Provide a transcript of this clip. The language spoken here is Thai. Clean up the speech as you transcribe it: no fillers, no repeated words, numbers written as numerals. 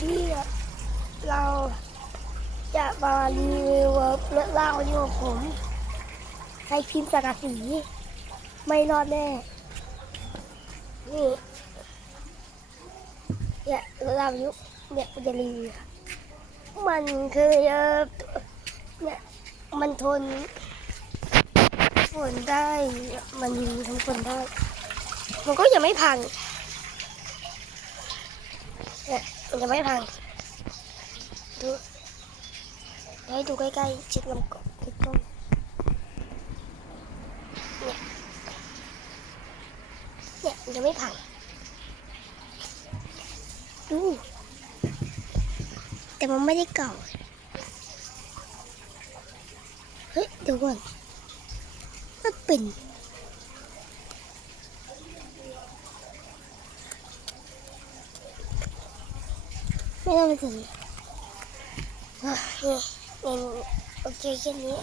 ที่เราจะมารีวิวเรื่องราวของผมใช้พิมพ์สังกะสีไม่รอดแน่นี่เนี่ยเรื่องราวยุคเนี่ยจะรีวิวมันคือเนี่ยมันทนฝนได้มันทนฝนได้มันก็ยังไม่พังเนี่ยมันจะไม่พังดูให้ดูใกล้ๆชิดลำกล้องชิดกล้องเนี่ยมันจะไม่พังดูแต่มันไม่ได้เก่าเฮ้ยเดี๋ยวก่อนมันเป็นไม่ต้องไปถึงนี่โอเคแค่นี้